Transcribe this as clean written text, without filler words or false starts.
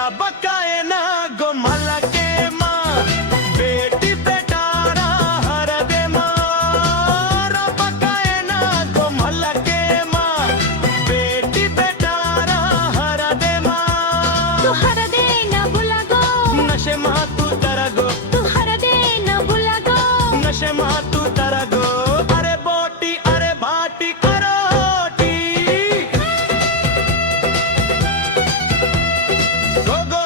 रब काए ना गो मला के माँ बेटी बेटारा हर दे माँ रब काए ना गो मला के माँ बेटी बेटारा हर दे माँ तू हर दे न भुला गो नशे माँ तू तर गो तू हर दे न भुला गो नशे माँ तू तर गो अरे बोटी अरे भाटी करोटी गो गो